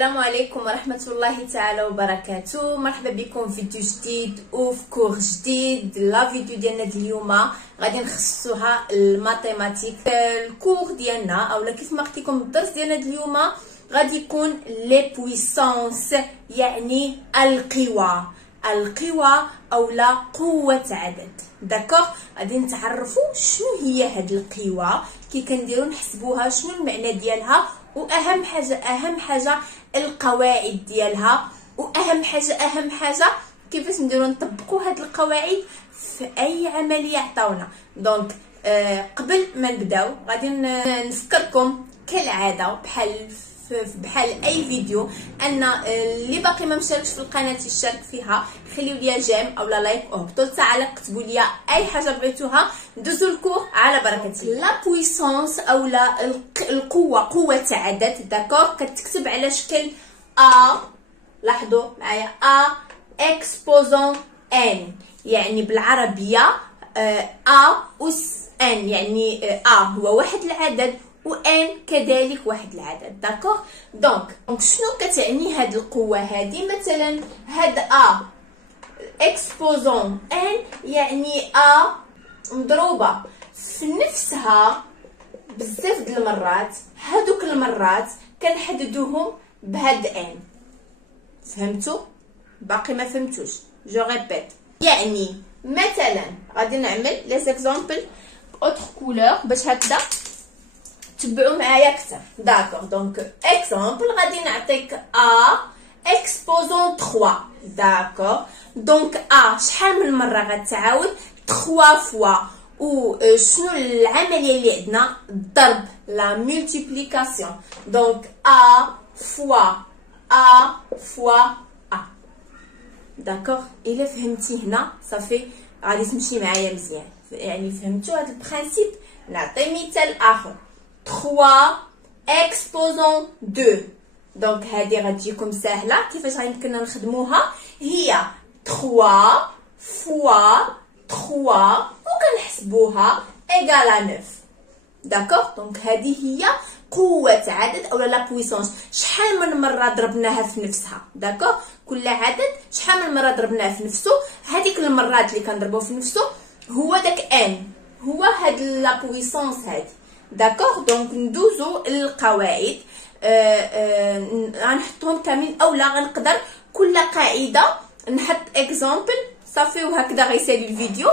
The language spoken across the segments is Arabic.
السلام عليكم ورحمة الله تعالى وبركاته. مرحبا بكم في فيديو جديد وفي كور جديد. لا فيديو ديالنا اليوم غادي نخصوها الماتيماتيك. الكور ديالنا اولا كيف ما قلت لكم الدرس ديالنا اليوم غادي يكون لي بويسونس، يعني القوى اولا قوة عدد. داكوغ، غادي نتعرفوا شنو هي هاد القوى، كي كنديروا نحسبوها، شنو المعنى ديالها، واهم حاجه القواعد ديالها، واهم حاجه كيفاش نديروا نطبقوا هاد القواعد في اي عمليه عطاونا. دونك قبل ما نبداو غادي نفكركم كالعاده بحال اي فيديو ان اللي باقي ما مشاركش في القناه يشارك فيها، خليو ليا جيم اولا لايك او هبطوا تعليق، كتبوا ليا اي حاجه بغيتوها، ندوزو الكور على بركه الله. لا بويسونس اولا قوه عدد، داكور، كتكتب على شكل ا. لاحظوا معايا ا اكسبوزون ان، يعني بالعربيه ا اس ان، يعني ا هو واحد العدد و ان كذلك واحد العدد. داكوغ، دونك شنو كتعني هاد القوه هادي؟ مثلا هاد ا اكسبوزون ان، يعني ا مضروبه في نفسها بزاف د المرات، هادوك المرات كنحددوهم بهاد ان. فهمتوا؟ باقي ما فهمتوش؟ جو ريبيت. يعني مثلا غادي نعمل لي زيكزامبل اوتر كولور باش هكذا تبعوا معايا اكثر. داكوغ، دونك اكزامبل غادي نعطيك ا اكسبوزون 3. داكوغ، دونك ا شحال من مره غتعاود؟ 3 فوا. و شنو العمليه اللي عندنا؟ الضرب، لا مولتيبليكاسيون. دونك ا فوا ا فوا ا. داكوغ، الا فهمتي هنا صافي غادي تمشي معايا مزيان، يعني فهمتوا هذا البرانسيپ. نعطي مثال اخر 3 اكسبوزون 2. دونك هذه غتجيكم سهله. كيفاش غيمكننا نخدموها؟ هي 3 فوا 3 وكنحسبوها ايغال 9. داكوغ، دونك هذه هي قوة عدد اولا لا بويسونس. شحال من مرة ضربناها في نفسها؟ داكوغ، كل عدد شحال من مرة ضربناه في نفسه، هذيك المرات اللي كنضربوه في نفسه هو داك ان، هو هاد لا بويسونس هادي. داكوغ، دونك ندوزو للقواعد. غنحطهم كاملين اولا غنقدر كل قاعده نحط اكزامبل صافي، وهكذا غيسالي الفيديو.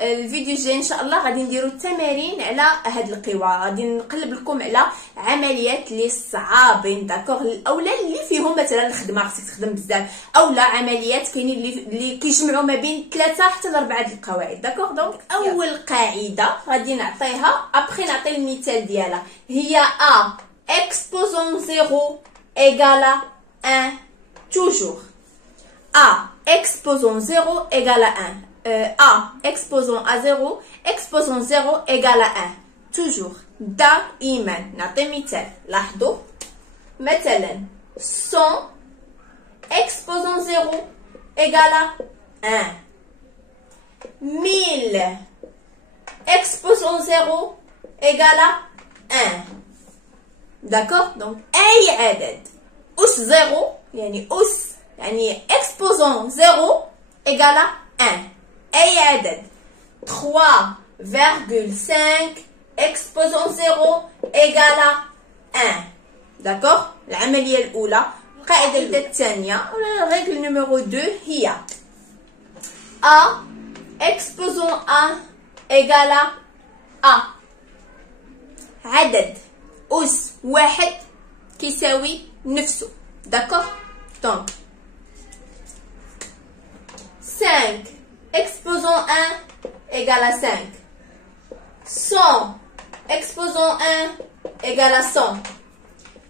الفيديو الجاي ان شاء الله غادي نديرو التمارين على هاد القوى، غادي نقلب لكم على عمليات لي صعابين. داكوغ، الاولى اللي فيهم مثلا الخدمه خصك تخدم بزاف، اولا عمليات كاينين اللي كيجمعوا ما بين 3 حتى ل 4 د القواعد. داكوغ، دونك اول قاعده غادي نعطيها ابخي نعطي المثال ديالها، هي ا اكسبوزون 0 ايغال 1 توجور. ا exposons 0 égale à 1. A exposons à 0 exposons 0 égale à 1 toujours. دائما. نعطي مثال، لاحظوا مثلا 100 exposons 0 égale à 1. 1000 exposons 0 égale à 1. d'accord. donc اي عدد اس 0 يعني اس يعني exposons 0 égale à 1. أي عدد 3,5 exposons 0 égale à 1. داكوغ، العملية الأولى. القاعدة الثانية ولا الريغل نيميرو 2 هي A exposons 1 égale à A. عدد أس 1 كيساوي نفسه. داكوغ، دونك 5 exposons 1 égale à 5. 100 exposons 1 égale à 100.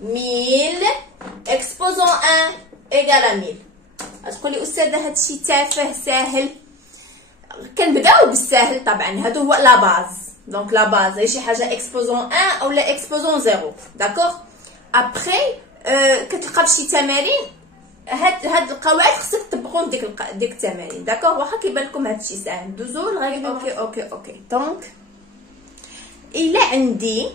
1000 exposons 1 égale à 1000. تقولي استاذه هادشي تافه ساهل. كنبداو بالساهل طبعا، هادو هو لا باز. دونك لا باز هي شي حاجه اكسبوزون 1 اولا اكسبوزون 0. داكوغ، ابخي كتلقى فشي تمارين هاد القواعد خصك تطبقوهم ديك التمارين. داكوغ، واخا كيبان لكم هادشي ساهل دوزو لغايه. اوكي. دونك الا عندي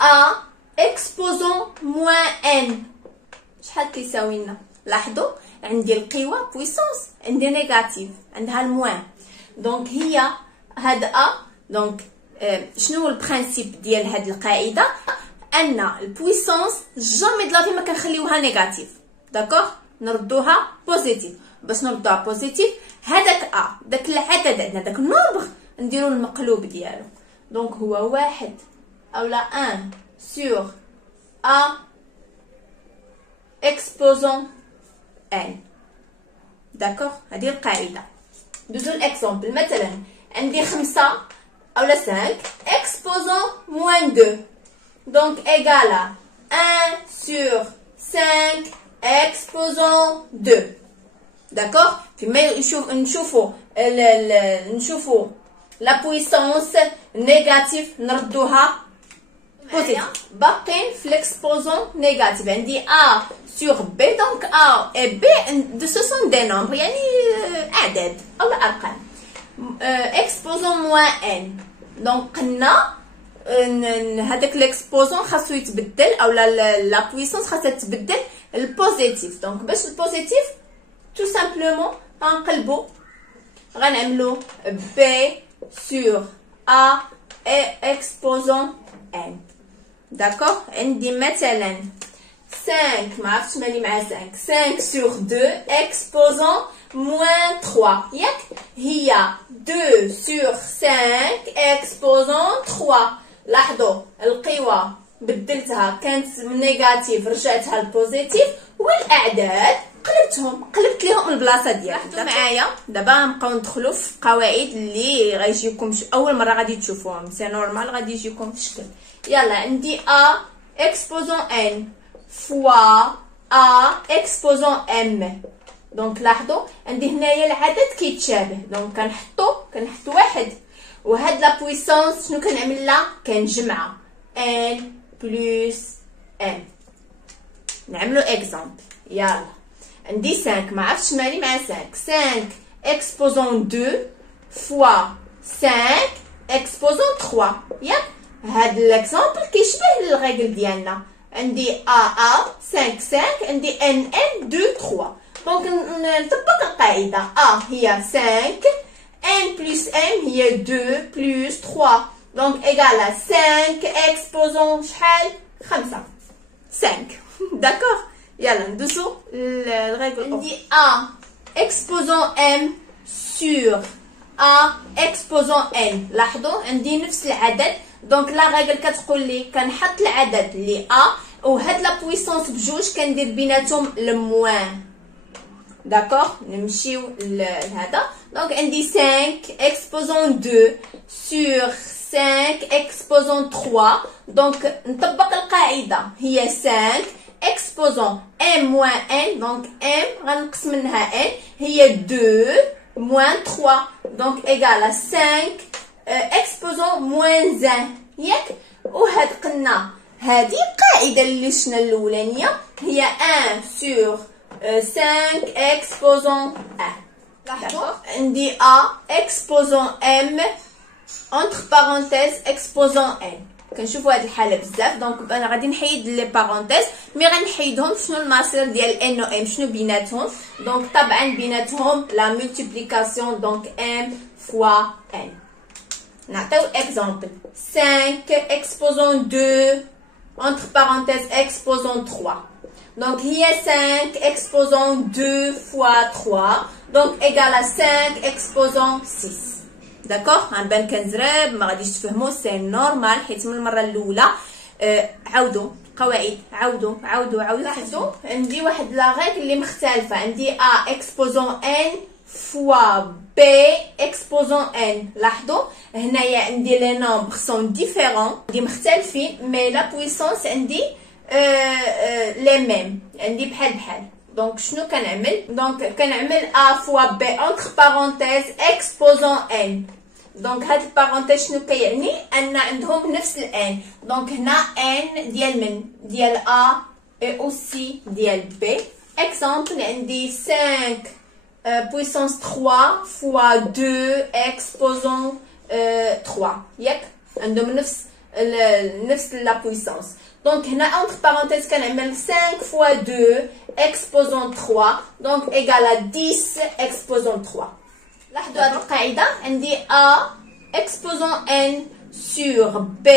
ا اكسبوزون موان ان شحال كيساوي لنا؟ لاحظوا عندي القوى بويسونس عندي نيجاتيف عندها الموان. دونك هي هاد ا دونك شنو هو البرانسيپ ديال هاد القاعده؟ ان البويسونس جامي د لافي ما كنخليوها نيجاتيف. داكوغ نردوها بوزيتيف. باش نردوها بوزيتيف هذاك ا داك العدد عندنا داك النومبر نديرو المقلوب ديالو. دونك هو واحد اولا ان سور ا اكسبوزون ان. داكوغ هذه القاعده. ندوزو الاكزومبل. مثلا عندي 5 اولا 5 اكسبوزون موان 2 دونك ايغالا 1 سور 5 اكسبوزون 2. داكوغ فيما نشوفو نشوفو لا بويسونس نيجاتيف نردوها بوزيتيف. باقين في ليكسبوزون نيجاتيف عندي ا سور بي دونك ا اي بي دو سو سون دي نومبر يعني اعداد او ارقام. اكسبوزون موان ان دونك قلنا هذاك ليكسبوزون خاصو يتبدل او لا بويسونس خاصها تتبدل البوزيتيف. دونك باش البوزيتيف تو سامبلومون غنقلبو غنعملو بي سور ا اكسبوزون ان. داكوغ عندي مثلا 5 ما عرفتش مالي مع 5 سور 2 اكسبوزون موان 3 ياك هي 2 سور 5 اكسبوزون 3. لاحظوا القوى بدلتها كانت من نيجاتيف رجعتها للبوزيتيف والاعداد قلبت لهم البلاصه ديالهم. لاحظوا معايا دابا نبقاو ندخلوا في قواعد اللي غيجيكم اول مره غادي تشوفوهم سي نورمال غادي يجيكم في شكل. يلا عندي ا اكسبوزون ان فوا ا اكسبوزون ام. دونك لاحظوا عندي هنايا العدد كيتشابه دونك كنحط واحد وهاد لا بويسونس شنو كنعمل لها؟ كنجمعها ان بلس ام. نعملو اكزامبل. يلا عندي 5 ما عرفتش مالي مع 5 اكسبوزون 2 فوا 5 اكسبوزون 3 ياك هاد الاكزامبل كيشبه الريغل ديالنا. عندي ا 5 عندي ان 2 3 دونك نطبق القاعده. ا هي 5 n plus m هي 2 plus 3 دونك ايغالا 5 اكسبوزون شحال 5 5. داكوغ يلا ندوزو الريغل. عندي ا اكسبوزون m sur ا اكسبوزون n. لاحظوا عندي نفس العدد دونك لا ريغل كتقول لي كنحط العدد اللي ا وهاد لا بويسونس بجوج كندير بيناتهم الموان. داكوغ نمشيو لهذا. دونك عندي 5 اكسبوزون 2 sur 5 اكسبوزون 3 دونك نطبق القاعده هي 5 اكسبوزون m موان n دونك m غنقص منها n هي 2 موان 3 دونك ايغالا 5 اكسبوزون موان 1 ياك. وهاد قلنا هذه قاعده اللي شنا الاولانيه هي 1 sur 5 exposant A. D'accord. عندي A exposant M entre parenthèses exposant N. كنشوفوا هاد الحاله بزاف دونك انا غادي نحيد لي بارونتيز مي غنحيدهم شنو المصير ديال ان و ام شنو بيناتهم. دونك طبعا بيناتهم لا مولتيبليكاسيون دونك m فوا n. نعطيو اكزامبل 5 exposant 2 entre parenthèses exposant 3 donc هي 5 exposant 2 fois 3 donc égale à 5 exposant 6. داكوغ غنبان كنزرب ما غاديش تفهموا سي نورمال حيت من المره الاولى. عاودوا القواعد عاودوا لاحظوا عندي واحد لا ريغل اللي مختلفه. عندي ا اكسبوزون ان فوا بي اكسبوزون ان. لاحظوا هنايا عندي لي نومبر سون ديفيرون اللي مختلفين مي لا بويسونس عندي لي ميم عندي بحال دونك شنو كنعمل؟ دونك كنعمل ا فوا بي اونتر بارونتيز اكسبوزون ان. دونك هاد البارونتيز شنو كيعني؟ ان عندهم نفس الان. دونك هنا ان ديال من ديال ا اي اوسي ديال بي. اكزامبل عندي 5 puissance 3 fois 2 exposant 3 ياك عندهم نفس لا puissance. دونك هنا entre parenthèses كنعمل 5 fois 2 exposant 3 donc égal à 10 exposant 3. لاحظوا هذه القاعده عندي a exposant n sur b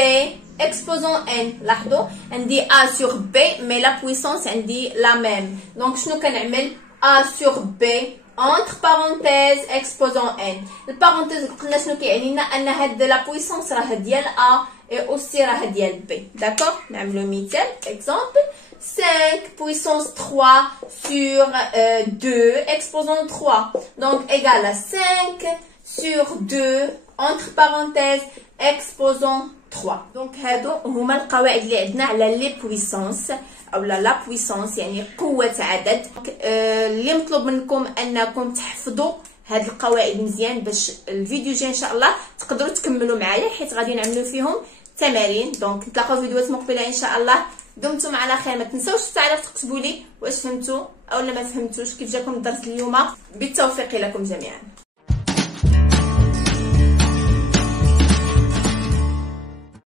exposant n. لاحظوا عندي a sur b mais la puissance عندي la même. donc شنو كنعمل a sur b entre parenthèses exposant n. البارونتيز قلنا شنو كيعني لنا ان هاد لا بويسونس راه ديال a et aussi راه ديال b. d'accord نعملو مثال exemple 5 puissance 3 sur 2 exposant 3 donc égal à 5 sur 2 entre parenthèses exposant 3. donc هادو هما القواعد اللي عندنا على لي بويسونس او لا بويسونس يعني قوه عدد. اللي مطلوب منكم انكم تحفظوا هاد القواعد مزيان باش الفيديو جاي ان شاء الله تقدروا تكملوا معايا حيت غادي نعملوا فيهم تمارين. دونك نتلاقاو في فيديوهات مقبله ان شاء الله. دمتم على خير. ما تنساوش في التعليق تكتبوا لي واش فهمتوا او ما فهمتوش كيف جاكم الدرس اليوم. بالتوفيق لكم جميعا.